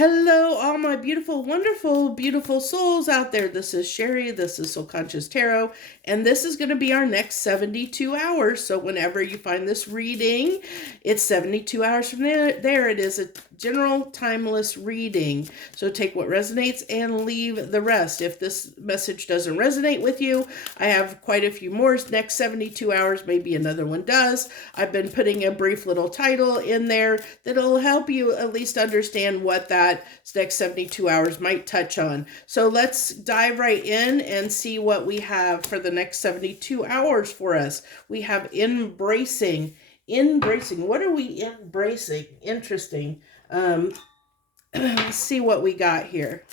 Hello, all my beautiful, wonderful, beautiful souls out there. This is Sherry. This is Soul Conscious Tarot, and this is going to be our next 72 hours. So, whenever you find this reading, it's 72 hours from there. It is a general timeless reading. So, take what resonates and leave the rest. If this message doesn't resonate with you, I have quite a few more next 72 hours. Maybe another one does. I've been putting a brief little title in there that'll help you at least understand what that next 72 hours might touch on. So let's dive right in and see what we have for the next 72 hours for us. We have embracing. What are we embracing? Interesting. Let's see what we got here.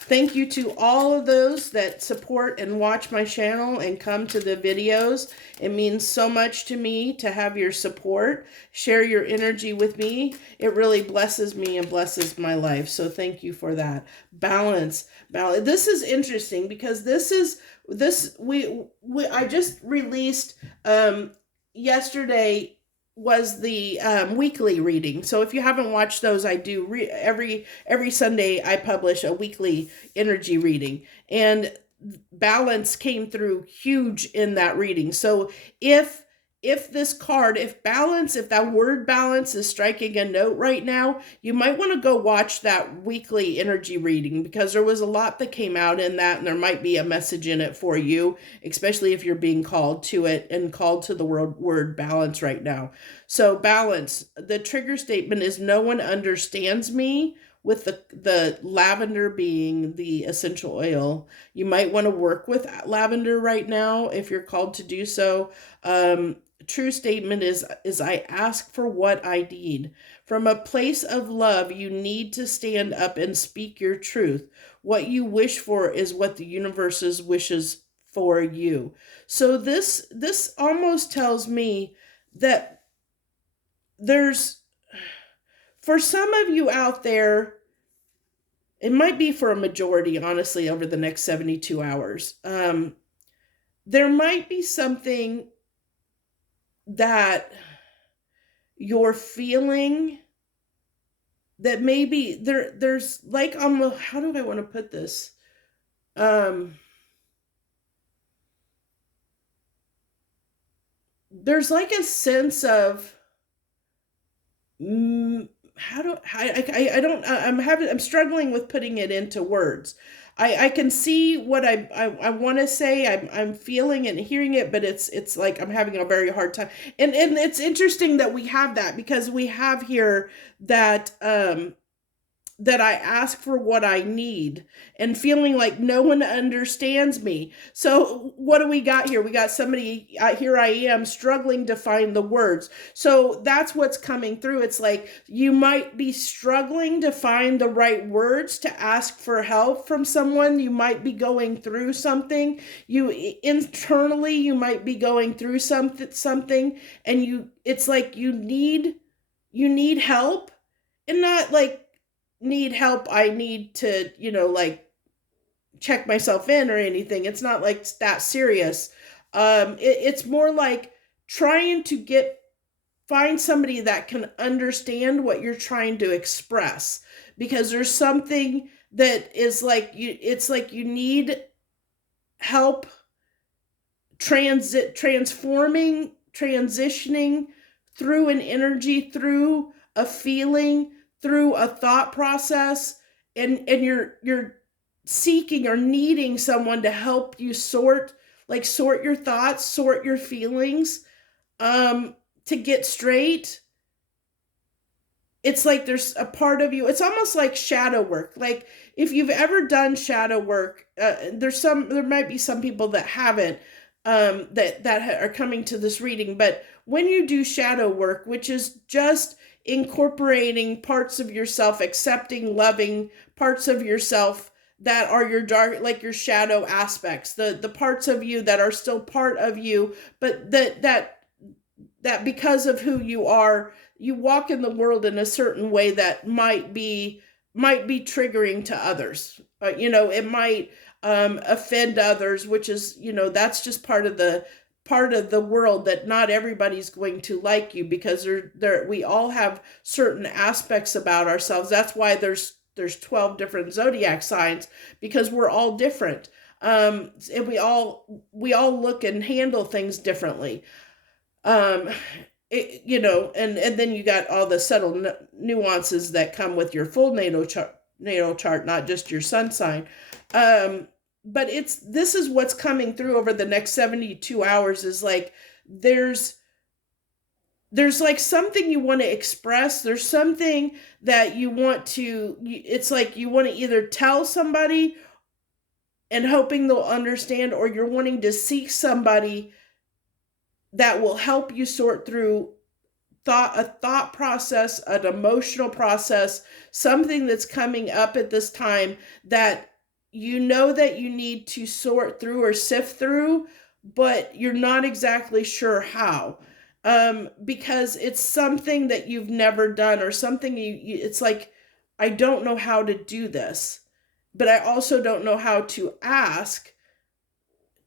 Thank you to all of those that support and watch my channel and come to the videos. It means so much to me to have your support. Share your energy with me. It really blesses me and blesses my life. So thank you for that. Balance. This is interesting because I just released yesterday was the weekly reading. So if you haven't watched those, I do every Sunday I publish a weekly energy reading, and balance came through huge in that reading. So if that word balance is striking a note right now, you might want to go watch that weekly energy reading, because there was a lot that came out in that, and there might be a message in it for you, especially if you're being called to it and called to the word balance right now. So balance, the trigger statement is no one understands me, with the lavender being the essential oil. You might want to work with lavender right now if you're called to do so. True statement is I ask for what I need. From a place of love, you need to stand up and speak your truth. What you wish for is what the universe wishes for you. So this almost tells me that for some of you out there, it might be for a majority, honestly, over the next 72 hours, there might be something that you're feeling that maybe there's like, how do I want to put this? There's like a sense of, I'm struggling with putting it into words. I can see what I want to say. I'm feeling and hearing it, but it's like I'm having a very hard time. And it's interesting that we have that, because we have here that that I ask for what I need, and feeling like no one understands me. So what do we got here? We got somebody, here I am struggling to find the words. So that's what's coming through. It's like you might be struggling to find the right words to ask for help from someone. You might be going through something. Internally, you might be going through something, and it's like you need help, and not like need help, I need to, like check myself in or anything. It's not like that serious. It's more like trying to find somebody that can understand what you're trying to express, because there's something that is like it's like you need help transitioning through an energy, through a feeling, through a thought process, and you're seeking or needing someone to help you sort your thoughts, sort your feelings, to get straight. It's like there's a part of you, it's almost like shadow work. Like if you've ever done shadow work, there might be some people that haven't, that are coming to this reading. But when you do shadow work, which is just incorporating parts of yourself, accepting, loving parts of yourself that are your dark, like your shadow aspects, the parts of you that are still part of you, but that because of who you are, you walk in the world in a certain way that might be triggering to others. It might offend others, which is, that's just part of the part of the world that not everybody's going to like you, because we all have certain aspects about ourselves. That's why there's 12 different zodiac signs, because we're all different. And we all look and handle things differently. Um, and then you got all the subtle nuances that come with your full natal chart, not just your sun sign. But this is what's coming through over the next 72 hours, is like there's like something you want to express. There's something that you want to, it's like you want to either tell somebody and hoping they'll understand, or you're wanting to seek somebody that will help you sort through a thought process, an emotional process, something that's coming up at this time that that you need to sort through or sift through, but you're not exactly sure how. Because it's something that you've never done, or something it's like, I don't know how to do this, but I also don't know how to ask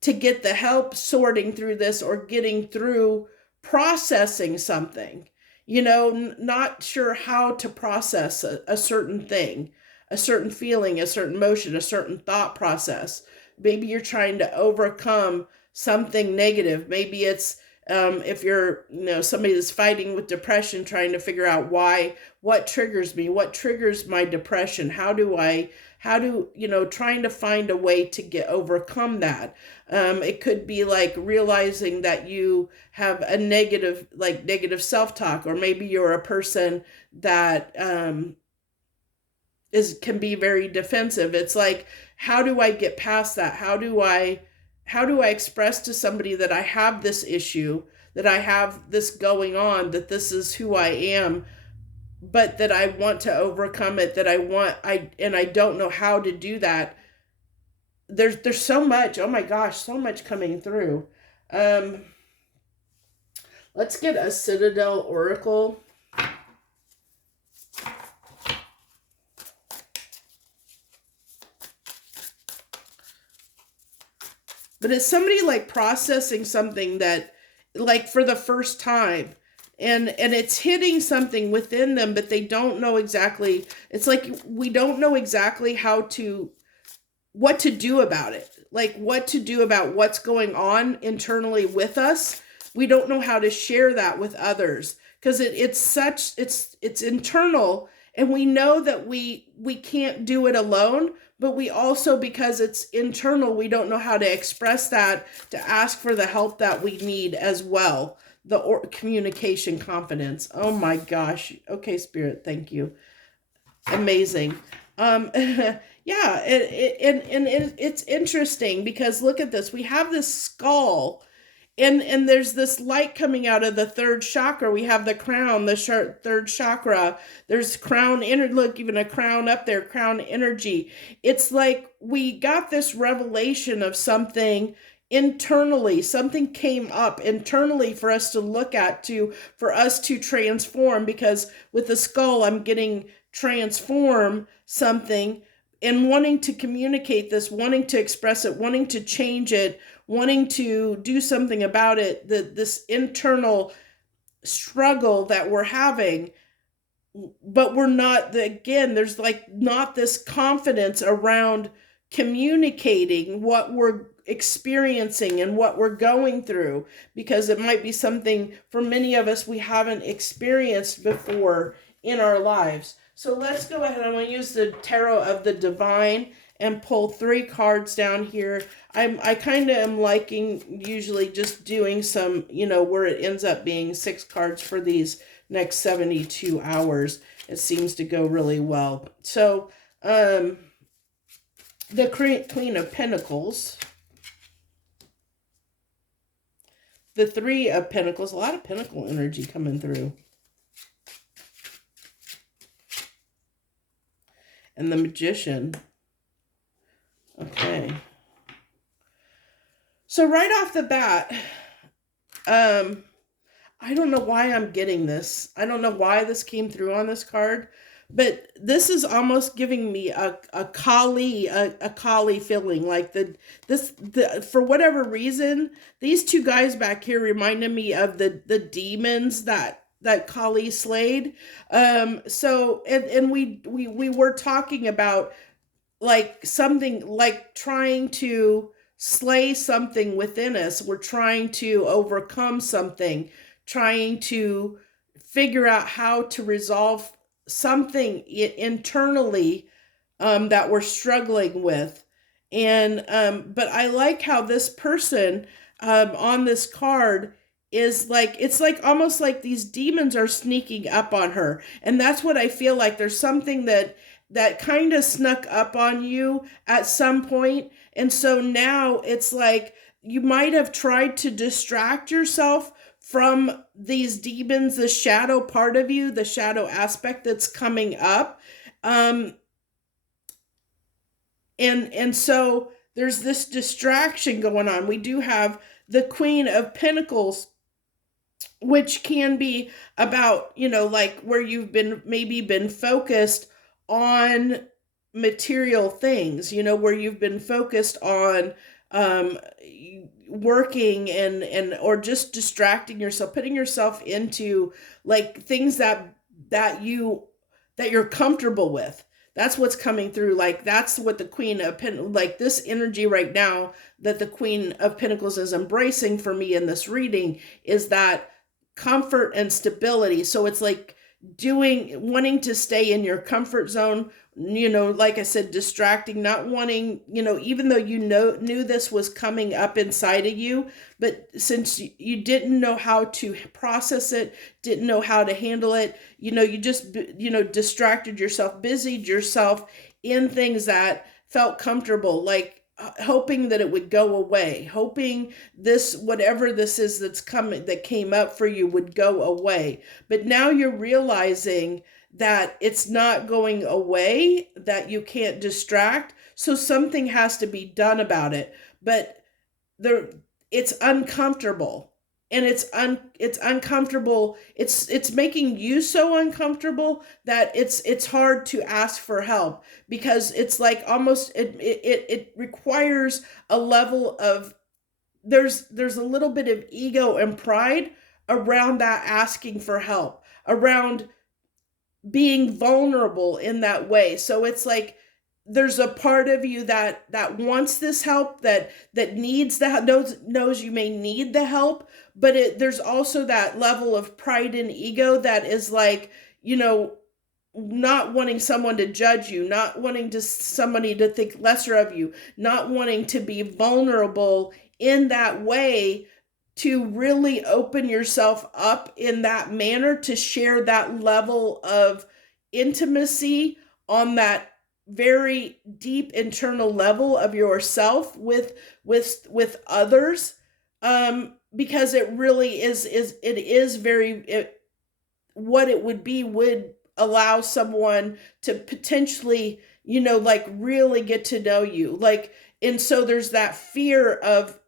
to get the help sorting through this, or getting through processing something. Not sure how to process a certain thing, a certain feeling, a certain emotion, a certain thought process. Maybe you're trying to overcome something negative. Maybe it's, if you're, somebody that's fighting with depression, trying to figure out what triggers me, what triggers my depression, trying to find a way to overcome that. It could be like realizing that you have a negative self-talk, or maybe you're a person that can be very defensive. It's like, how do I get past that? How do I express to somebody that I have this issue, that I have this going on, that this is who I am, but that I want to overcome it, and I don't know how to do that. There's so much, oh my gosh, so much coming through. Let's get a Citadel Oracle. But it's somebody like processing something that, like, for the first time, and it's hitting something within them, but they don't know exactly. It's like, we don't know exactly what to do about it. Like, what to do about what's going on internally with us. We don't know how to share that with others, because it's internal, and we know that we can't do it alone. But we also, because it's internal, we don't know how to express that, to ask for the help that we need as well. Communication, confidence. Oh my gosh. Okay, Spirit, thank you. Amazing. Yeah, it's interesting, because look at this. We have this skull, and there's this light coming out of the third chakra. We have the crown, the third chakra. There's crown energy. Look, even a crown up there, crown energy. It's like we got this revelation of something internally. Something came up internally for us to look at, for us to transform, because with the skull, I'm getting transform something, and wanting to communicate this, wanting to express it, wanting to change it, wanting to do something about it, this internal struggle that we're having. But we're not, again, there's like not this confidence around communicating what we're experiencing and what we're going through, because it might be something for many of us we haven't experienced before in our lives. So let's go ahead. I want to use the Tarot of the Divine and pull 3 cards down here. I kind of am liking usually just doing some, where it ends up being 6 cards for these next 72 hours. It seems to go really well. So, the Queen of Pentacles, the 3 of Pentacles, a lot of Pentacle energy coming through, and the Magician. Okay. So right off the bat, I don't know why I'm getting this. I don't know why this came through on this card, but this is almost giving me a Kali feeling, like for whatever reason, these two guys back here reminded me of the demons that Kali slayed. So and we were talking about like something, like trying to slay something within us. We're trying to overcome something, trying to figure out how to resolve something internally, that we're struggling with. And but I like how this person, on this card, is like, it's like almost like these demons are sneaking up on her, and that's what I feel like. There's something that kind of snuck up on you at some point, and so now it's like you might have tried to distract yourself from these demons, the shadow part of you, the shadow aspect that's coming up. um and so there's this distraction going on. We do have the Queen of Pentacles, which can be about, like where you've been, maybe been focused on material things, where you've been focused on um working and or just distracting yourself, putting yourself into like things that you're comfortable with. That's what's coming through. Like that's what the Queen of like this energy right now that the Queen of Pentacles is embracing for me in this reading is that comfort and stability. So it's like wanting to stay in your comfort zone, like I said, distracting, not wanting, even though knew this was coming up inside of you, but since you didn't know how to process it, didn't know how to handle it, you just, distracted yourself, busied yourself in things that felt comfortable, like hoping that it would go away, hoping this, whatever this is that's coming, that came up for you, would go away. But now you're realizing that it's not going away, that you can't distract, so something has to be done about it. But there, it's uncomfortable, and it's uncomfortable, it's making you so uncomfortable that it's hard to ask for help, because it's like almost it requires a level of, there's a little bit of ego and pride around that asking for help, around being vulnerable in that way. So it's like there's a part of you that wants this help, that needs the knows you may need the help, but there's also that level of pride and ego that is like, not wanting someone to judge you, not wanting to somebody to think lesser of you, not wanting to be vulnerable in that way, to really open yourself up in that manner, to share that level of intimacy on that very deep internal level of yourself with others. Because it really is it is very what it would be, would allow someone to potentially, like really get to know you, like. And so there's that fear of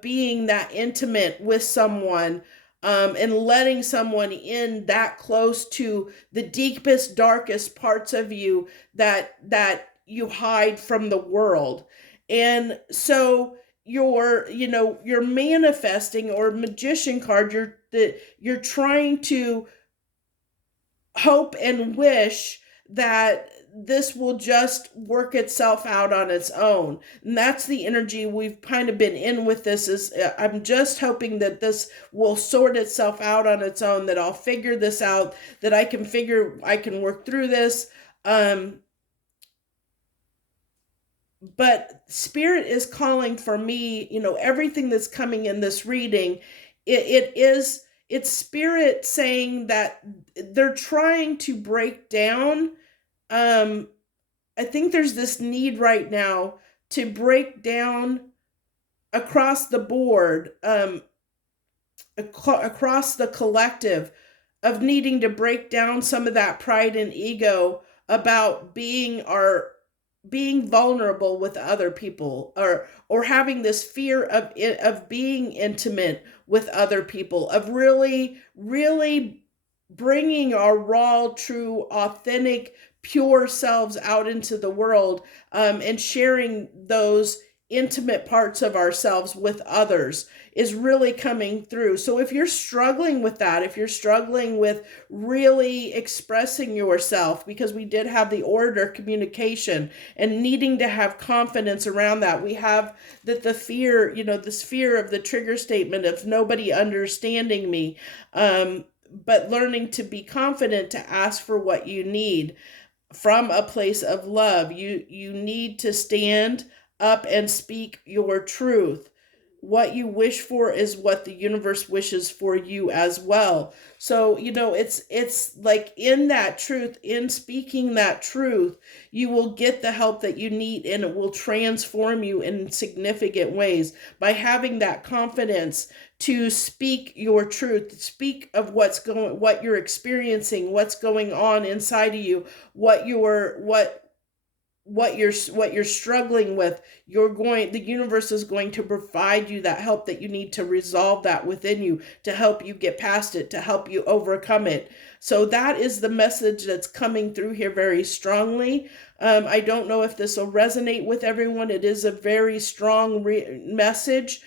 being that intimate with someone, and letting someone in that close to the deepest, darkest parts of you that you hide from the world. And so you're manifesting, or magician card, you're trying to hope and wish that this will just work itself out on its own. And that's the energy we've kind of been in with this, is I'm just hoping that this will sort itself out on its own, that I'll figure this out, that I can work through this. But spirit is calling for me, everything that's coming in this reading, it's spirit saying that they're trying to break down. I think there's this need right now to break down across the board, across the collective, of needing to break down some of that pride and ego about being vulnerable with other people, or having this fear of being intimate with other people, of really really bringing our raw, true, authentic, pure selves out into the world, and sharing those intimate parts of ourselves with others is really coming through. So if you're struggling with that, if you're struggling with really expressing yourself, because we did have the order communication and needing to have confidence around that, we have that the fear, this fear of the trigger statement of nobody understanding me. But learning to be confident to ask for what you need from a place of love. You need to stand up and speak your truth. What you wish for is what the universe wishes for you as well. So, it's like in that truth, in speaking that truth, you will get the help that you need, and it will transform you in significant ways by having that confidence to speak your truth, speak of what you're experiencing, what's going on inside of you, what you're struggling with. The universe is going to provide you that help that you need to resolve that within you, to help you get past it, to help you overcome it. So that is the message that's coming through here very strongly. I don't know if this will resonate with everyone. It is a very strong message.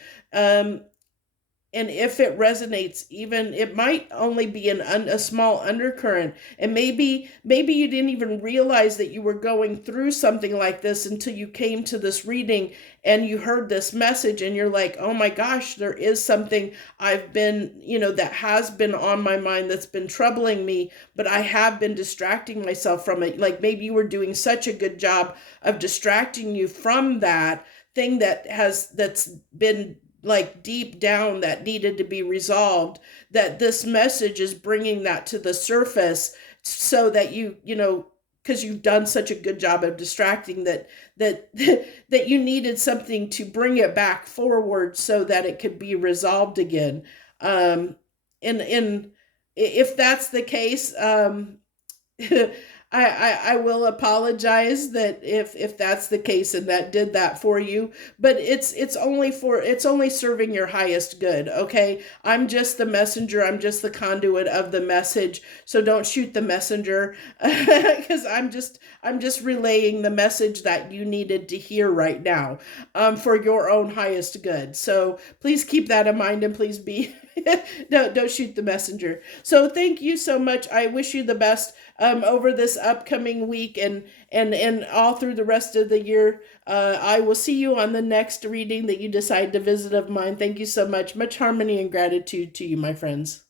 And if it resonates, even it might only be a small undercurrent, and maybe you didn't even realize that you were going through something like this until you came to this reading and you heard this message, and you're like, oh my gosh, there is something I've been, that has been on my mind, that's been troubling me, but I have been distracting myself from it. Like maybe you were doing such a good job of distracting you from that thing that's been like deep down that needed to be resolved, that this message is bringing that to the surface, so that because you've done such a good job of distracting that that you needed something to bring it back forward so that it could be resolved again. And if that's the case, I will apologize that if that's the case and that did that for you, but it's only serving your highest good. Okay, I'm just the messenger. I'm just the conduit of the message. So don't shoot the messenger, because I'm just relaying the message that you needed to hear right now, for your own highest good. So please keep that in mind, and please be don't shoot the messenger. So thank you so much. I wish you the best over this upcoming week, and all through the rest of the year. I will see you on the next reading that you decide to visit of mine. Thank you so much. Much harmony and gratitude to you, my friends.